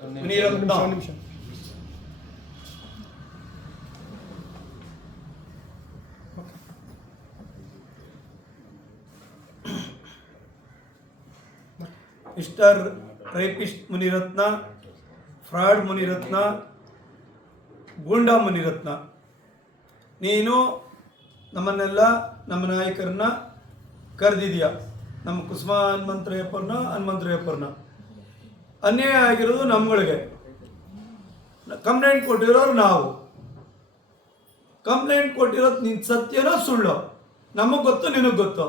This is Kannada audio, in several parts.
ನಿಮಿಷ mister rapist Munirathna fraud Munirathna goonda Munirathna. ನೀನು ನಮ್ಮನ್ನೆಲ್ಲ ನಮ್ಮ ನಾಯಕರನ್ನ ಕರೆದಿದೀಯ? ನಮ್ಮ ಕುಸುಮ ಹನುಮಂತರಯ್ಯಪ್ಪರನ್ನ ಹನುಮಂತರಯ್ಯಪ್ಪರನ್ನ ಅನ್ಯಾಯ ಆಗಿರೋದು ನಮ್ಮಗಳಿಗೆ ಕಂಪ್ಲೇಂಟ್ ಕೊಟ್ಟಿರೋರು ನಾವು. ಕಂಪ್ಲೇಂಟ್ ಕೊಟ್ಟಿರೋದು ನಿನ್ ಸತ್ಯನೋ ಸುಳ್ಳು? ನಮಗೆ ಗೊತ್ತು ನಿನಗೆ ಗೊತ್ತು?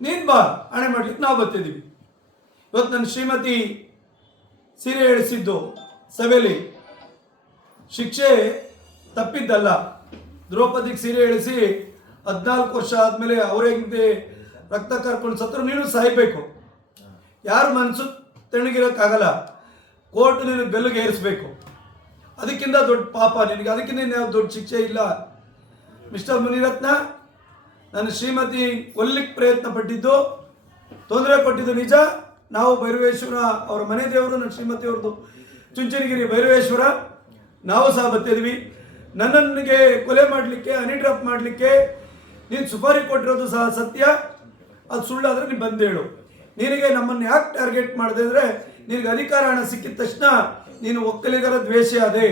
ನೀನು ಬಾ, ಹಣೆ ಮಾಡ್ಲಿಕ್ಕೆ ನಾವು ಬರ್ತಿದ್ದೀವಿ ಇವತ್ತು ನನ್ನ ಶ್ರೀಮತಿ ಸೀರೆ ಇಳಿಸಿದ್ದು ಸಭೆಯಲ್ಲಿ ಶಿಕ್ಷೆ ತಪ್ಪಿದ್ದಲ್ಲ. ದ್ರೌಪದಿಗೆ ಸೀರೆ ಇಳಿಸಿ ಹದಿನಾಲ್ಕು ವರ್ಷ ಆದಮೇಲೆ ಅವರಿಗೆ ರಕ್ತ ಕರ್ಕೊಂಡು ಸತ್ರು ನೀನು ಸಾಯ್ಬೇಕು. ಯಾರು ಮನಸ್ಸು ತಣ್ಣಗಿರೋಕ್ಕಾಗಲ್ಲ ಕೋರ್ಟ್ ನೀನು ಬೆಲ್ಲಗೆ ಏರಿಸಬೇಕು ಅದಕ್ಕಿಂತ ದೊಡ್ಡ ಪಾಪ ನಿನಗೆ ಅದಕ್ಕಿಂತ ಇನ್ಯಾವ ದೊಡ್ಡ ಶಿಕ್ಷೆ ಇಲ್ಲ. ಮಿಸ್ಟರ್ ಮುನಿರತ್ನ ನನ್ನ ಶ್ರೀಮತಿ ಕೊಲ್ಲಿಕ್ಕೆ ಪ್ರಯತ್ನ ಪಟ್ಟಿದ್ದು, ತೊಂದರೆ ಕೊಟ್ಟಿದ್ದು ನಿಜ. ನಾವು ಭೈರವೇಶ್ವರ ಅವರ ಮನೆ ದೇವರು, ನನ್ನ ಶ್ರೀಮತಿ ಅವ್ರದ್ದು ಚುಂಚನಗಿರಿ ಭೈರವೇಶ್ವರ. ನಾವು ಸಹ ಬರ್ತಿದ್ವಿ ನನ್ನನಿಗೆ ಕೊಲೆ ಮಾಡಲಿಕ್ಕೆ ಹನಿ ಡ್ರಾಪ್ ಮಾಡಲಿಕ್ಕೆ, ನೀನು ಸುಪಾರಿ ಕೊಟ್ಟಿರೋದು ಸಹ ಸತ್ಯ. ಅದು ಸುಳ್ಳಾದರೆ ನೀನು ಬಂದೇಳು. ನಿನಗೆ ನಮ್ಮನ್ನು ಯಾಕೆ ಟಾರ್ಗೆಟ್ ಮಾಡಿದೆ ಅಂದರೆ, ನಿನಗೆ ಅಧಿಕಾರ ಹಣ ಸಿಕ್ಕಿದ ತಕ್ಷಣ ನೀನು ಒಕ್ಕಲಿಗರ ದ್ವೇಷ ಅದೇ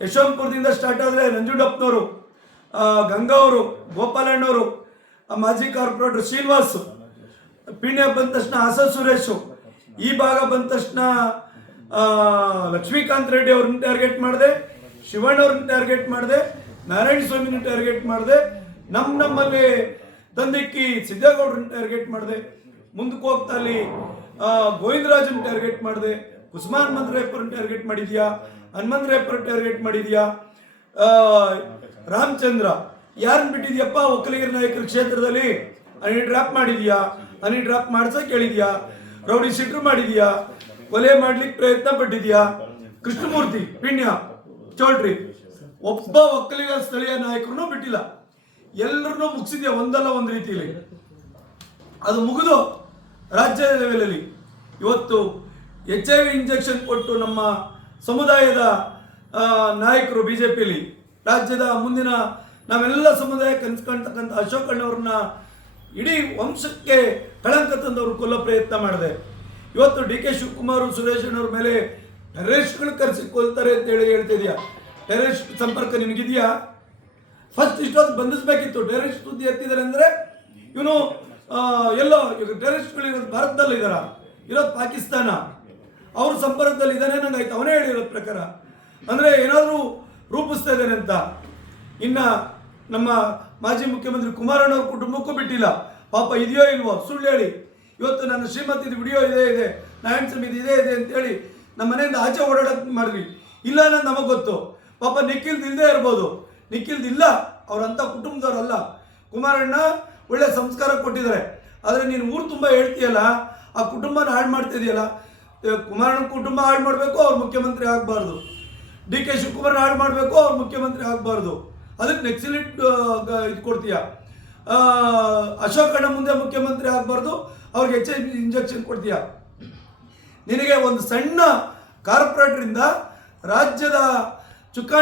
ಯಶವಂತಪುರದಿಂದ ಸ್ಟಾರ್ಟ್ ಆದರೆ ನಂಜುಂಡಪ್ಪನವರು ಗಂಗಾ ಅವರು ಗೋಪಾಲಣ್ಣವರು ಮಾಜಿ ಕಾರ್ಪೊರೇಟರ್ ಶ್ರೀನಿವಾಸ್, ಪೀಣ್ಯ ಬಂದ ತಕ್ಷಣ ಆಸ ಸುರೇಶು, ಈ ಭಾಗ ಬಂದ ತಕ್ಷಣ ಲಕ್ಷ್ಮೀಕಾಂತ್ ರೆಡ್ಡಿ ಅವ್ರನ್ನ ಟಾರ್ಗೆಟ್ ಮಾಡಿದೆ, ಶಿವಣ್ಣ ಅವ್ರನ್ನ ಟಾರ್ಗೆಟ್ ಮಾಡಿದೆ, ನಾರಾಯಣ ಸ್ವಾಮಿನ ಟಾರ್ಗೆಟ್ ಮಾಡಿದೆ ನಮ್ಮ ನಮ್ಮಲ್ಲಿ ತಂದಿಕ್ಕಿ ಸಿದ್ದೇಗೌಡ್ರನ್ನ ಟಾರ್ಗೆಟ್ ಮಾಡಿದೆ. ಮುಂದಕ್ಕೆ ಹೋಗ್ತಾ ಅಲ್ಲಿ ಗೋವಿಂದರಾಜನ್ ಟಾರ್ಗೆಟ್ ಮಾಡಿದೆ ಉಸ್ಮಾನ್ ಮಂದ್ರೇಪುರನ್ ಟಾರ್ಗೆಟ್ ಮಾಡಿದ್ಯಾ ಹನುಮಂತರಾಯಪ್ಪರ ಟಾರ್ಗೆಟ್ ಮಾಡಿದ್ಯಾ ರಾಮಚಂದ್ರ ಯಾರನ್ನ ಬಿಟ್ಟಿದ್ಯಪ್ಪ, ಒಕ್ಕಲಿಗರ ನಾಯಕರ ಕ್ಷೇತ್ರದಲ್ಲಿ? ಹನಿ ಡ್ರಾಪ್ ಮಾಡಿದ್ಯಾ, ಹನಿ ಡ್ರಾಪ್ ಮಾಡ್ಸಕ್ ಹೇಳಿದ್ಯಾ ರೌಡಿ ಸಿಟ್ರು ಮಾಡಿದ್ಯಾ, ಕೊಲೆ ಮಾಡ್ಲಿಕ್ಕೆ ಪ್ರಯತ್ನ ಪಟ್ಟಿದ್ಯಾ? ಕೃಷ್ಣಮೂರ್ತಿ, ಪಿಣ್ಯ, ಚೌಲ್ಟ್ರಿ, ಒಬ್ಬ ಒಕ್ಕಲಿಗ ಸ್ಥಳೀಯ ನಾಯಕರು ಬಿಟ್ಟಿಲ್ಲ. ಎಲ್ಲರನ್ನೂ ಮುಗಿಸಿದ್ಯಾ ಒಂದಲ್ಲ ಒಂದು ರೀತಿಯಲ್ಲಿ ಅದು ಮುಗಿದು ರಾಜ್ಯ ಲೆವೆಲಲ್ಲಿ ಇವತ್ತು ಎಚ್ ಐ ವಿ ಇಂಜೆಕ್ಷನ್ ಕೊಟ್ಟು ನಮ್ಮ ಸಮುದಾಯದ ನಾಯಕರು ಬಿ ಜೆ ಪಿಲಿ ರಾಜ್ಯದ ಮುಂದಿನ ನಾವೆಲ್ಲ ಸಮುದಾಯ ಕನ್ಸ್ಕೊಳ್ತಕ್ಕಂಥ ಅಶೋಕ್ ಅಣ್ಣವ್ರನ್ನ ಇಡೀ ವಂಶಕ್ಕೆ ಕಳಂಕ ತಂದವರು ಕೊಲ್ಲೋ ಪ್ರಯತ್ನ ಮಾಡಿದೆ. ಇವತ್ತು ಡಿ ಕೆ ಶಿವಕುಮಾರ್, ಸುರೇಶ್ ಅಣ್ಣವ್ರ ಮೇಲೆ ಟೆರರಿಸ್ಟ್ಗಳು ಕರೆಸಿ ಕೊಲ್ತಾರೆ ಅಂತೇಳಿ ಹೇಳ್ತಿದ್ಯಾ ಟೆರರಿಸ್ಟ್ ಸಂಪರ್ಕ ನಿನಗಿದೆಯಾ ಫಸ್ಟ್ ಇಷ್ಟೊತ್ತು ಬಂಧಿಸ್ಬೇಕಿತ್ತು. ಟೆರರಿಸ್ಟ್ ಸುದ್ದಿ ಎತ್ತಿದ್ದಾರೆ ಅಂದ್ರೆ, ಇವನು ಎಲ್ಲೋ ಈಗ ಟೆರರಿಸ್ಟ್ಗಳು ಇರೋದು ಭಾರತದಲ್ಲಿ ಇದಾರ. ಇರೋದು ಪಾಕಿಸ್ತಾನ. ಅವ್ರ ಸಂಪರ್ಕದಲ್ಲಿ ಇದ್ದಾನೆ ನಂಗಾಯ್ತು ಅವನೇ ಹೇಳಿರೋ ಪ್ರಕಾರ. ಅಂದ್ರೆ ಏನಾದರೂ ರೂಪಿಸ್ತಾ ಇದ್ದಾನೆ ಅಂತ. ಇನ್ನ ನಮ್ಮ ಮಾಜಿ ಮುಖ್ಯಮಂತ್ರಿ ಕುಮಾರಣ್ಣವ್ರ ಕುಟುಂಬಕ್ಕೂ ಬಿಟ್ಟಿಲ್ಲ. ಪಾಪ ಇದೆಯೋ ಇಲ್ವೋ? ಸುಳ್ಳು ಹೇಳಿ. ಇವತ್ತು ನನ್ನ ಶ್ರೀಮತಿದು ವಿಡಿಯೋ ಇದೆ ಇದೆ. ನಾರಾಯಣ ಸಮಿತಿ ಇದೆ ಇದೆ ಅಂತೇಳಿ ನಮ್ಮ ಮನೆಯಿಂದ ಆಚೆ ಓಡಾಡಕ್ ಮಾಡಿದ್ವಿ. ಇಲ್ಲ ಅನ್ನೋದು ನಮಗೆ ಗೊತ್ತು. ಪಾಪ ನಿಖಿಲ್ದಿಲ್ಲದೆ ಇರ್ಬೋದು. ನಿಖಿಲ್ದಿಲ್ಲ ಅವ್ರಂಥ ಕುಟುಂಬದವರಲ್ಲ. ಕುಮಾರಣ್ಣ ಒಳ್ಳೆ ಸಂಸ್ಕಾರ ಕೊಟ್ಟಿದ್ದಾರೆ. ಆದರೆ ನೀನು ಊರು ತುಂಬ ಹೇಳ್ತೀಯಲ್ಲ, ಆ ಕುಟುಂಬನ ಹಾಳು ಮಾಡ್ತಿದೆಯಲ್ಲ ಕುಮಾರನ ಕುಟುಂಬ ಹಾಳು ಮಾಡಬೇಕು, ಅವ್ರು ಮುಖ್ಯಮಂತ್ರಿ ಆಗಬಾರ್ದು. ಡಿ ಕೆ ಶಿವಕುಮಾರ್ ಹಾಳು ಮಾಡಬೇಕು, ಅವ್ರು ಮುಖ್ಯಮಂತ್ರಿ ಆಗಬಾರ್ದು. ಅದಕ್ಕೆ ನೆಕ್ಸಿಲಿಟ್ ಇದು ಕೊಡ್ತೀಯ. ಅಶೋಕ್ ಅಣ್ಣ ಮುಂದೆ ಮುಖ್ಯಮಂತ್ರಿ ಆಗಬಾರ್ದು, ಅವ್ರಿಗೆ ಎಚ್ ಇಂಜೆಕ್ಷನ್ ಕೊಡ್ತೀಯ. ನಿನಗೆ ಒಂದು ಸಣ್ಣ ಕಾರ್ಪೊರೇಟ್ರಿಂದ ರಾಜ್ಯದ ಚುಕ್ಕಾಣಿ